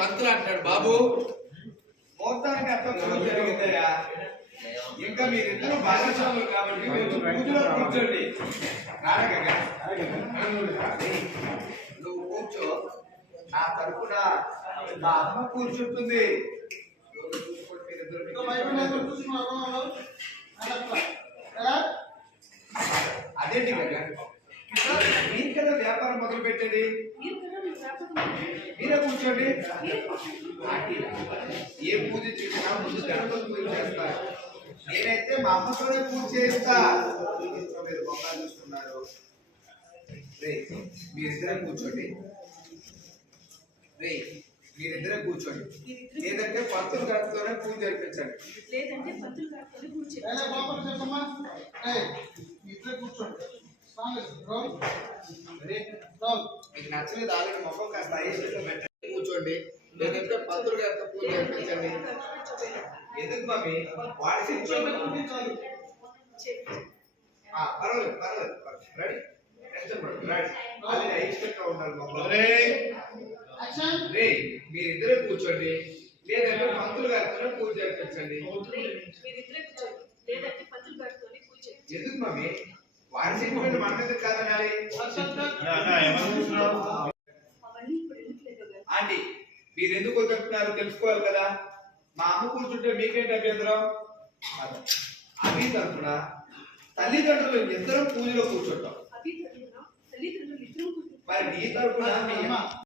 పంతులు అంటాడు బాబు. మొత్తానికి అంత పూజ జరిగిందయ్యా. ఇంకా మీరిద్దరు భాగస్వాములు కాబట్టి పూజలో కూర్చోండి. నువ్వు కూర్చో, నా తరపున మా అమ్మ కూర్చుంటుంది. అదేంటి కదా మీరు కదా వ్యాపారం మొదలు పెట్టేది, మీరే కూర్చోండి. ఏ పూజ చేసినా ముందు గణపతి పూజ చేస్తారు. నేనైతే మా అమ్మతోనే పూజ చేస్తా. మీరు బొమ్మలు చూస్తున్నారు. రే మీరిద్దరే కూర్చోండి. రే మీరిద్దరే కూర్చోండి. లేదంటే పంతులు గారితోనే పూజ జరిపించండి. మీకు నచ్చలేదు ఆల్రెడీ మొక్కం కాస్త ఐశ్వర్యంగా పెట్టండి. కూర్చోండి. లేదంటే పంతులు గారితో పూజ జరిపించండి. ఎందుకు మమ్మీ వాడి కూర్చోండి. పర్వాలేదు పర్వాలేదు. రెడీ ఐశ్వర్యంగా ఉండాలి మొక్కలు. రే మీరిద్దరే కూర్చోండి. లేదంటే పంతులు గారితోనే పూజ జరిపించండి. ఎందుకు మమ్మీ వాడి సెంటిమెంట్ మన మీద కాదనాలి. ఆంటీ మీరు ఎందుకు వద్దంటున్నారు తెలుసుకోవాలి కదా. మా అమ్మ కూర్చుంటే మీకేంటి అభ్యంతరం? అవి తరఫున తల్లిదండ్రులు ఇద్దరం పూజలో కూర్చుంటాం. మరి నీ తరఫున మీ